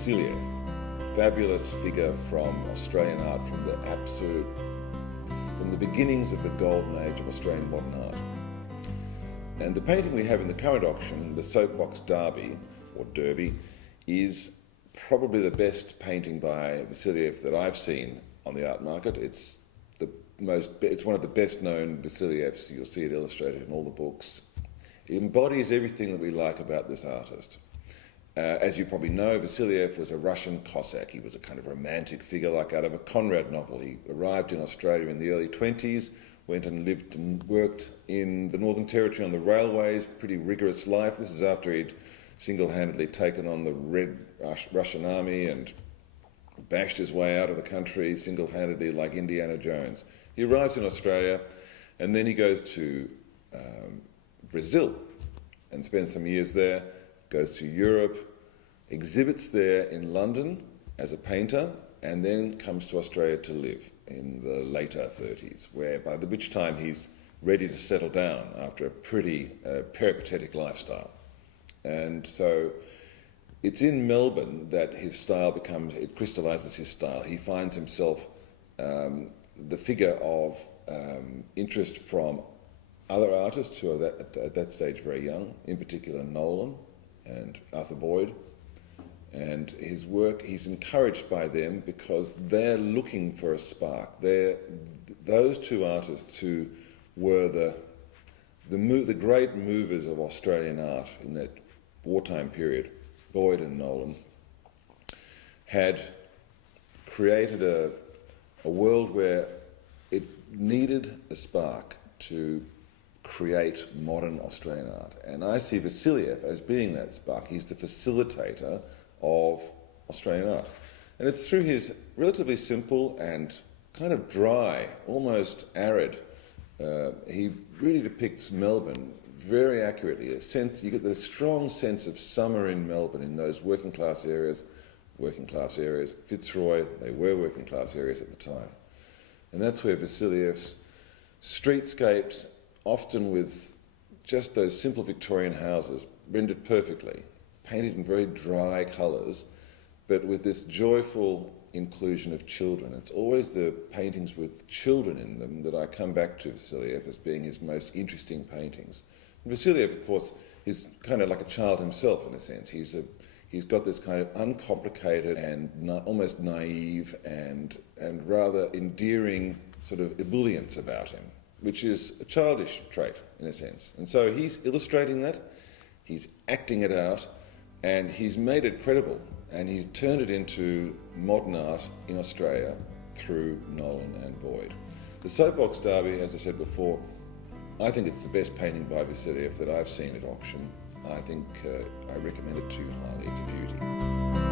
Vassilieff, fabulous figure from Australian art from the beginnings of the golden age of Australian modern art. And the painting we have in the current auction, the Soapbox Derby, or Derby, is probably the best painting by Vassilieff that I've seen on the art market. It's one of the best known Vassilieffs. You'll see it illustrated in all the books. It embodies everything that we like about this artist. As you probably know, Vassilieff was a Russian Cossack. He was a kind of romantic figure, like out of a Conrad novel. He arrived in Australia in the early 20s, went and lived and worked in the Northern Territory on the railways, pretty rigorous life. This is after he'd single-handedly taken on the Red Russian army and bashed his way out of the country single-handedly like Indiana Jones. He arrives in Australia and then he goes to Brazil and spends some years there, goes to Europe, exhibits there in London as a painter, and then comes to Australia to live in the later 30s, by which time he's ready to settle down after a pretty peripatetic lifestyle. And so it's in Melbourne that his style it crystallises his style. He finds himself the figure of interest from other artists who are at that stage very young, in particular Nolan and Arthur Boyd. And his work, he's encouraged by them because they're looking for a spark. They're those two artists who were the great movers of Australian art in that wartime period, Boyd and Nolan, had created a world where it needed a spark to create modern Australian art. And I see Vassilieff as being that spark. He's the facilitator of Australian art. And it's through his relatively simple and kind of dry, almost arid, he really depicts Melbourne very accurately. You get this strong sense of summer in Melbourne, in those working class areas, Fitzroy, they were working class areas at the time. And that's where Vassilieff's streetscapes, often with just those simple Victorian houses, rendered perfectly, painted in very dry colours, but with this joyful inclusion of children. It's always the paintings with children in them that I come back to Vassilieff as being his most interesting paintings. And Vassilieff, of course, is kind of like a child himself in a sense. He's got this kind of uncomplicated and almost naive and rather endearing sort of ebullience about him, which is a childish trait in a sense. And so he's illustrating that, he's acting it out, and he's made it credible, and he's turned it into modern art in Australia through Nolan and Boyd. The Soapbox Derby, as I said before, I think it's the best painting by Vassilieff that I've seen at auction. I think I recommend it to you highly. It's a beauty.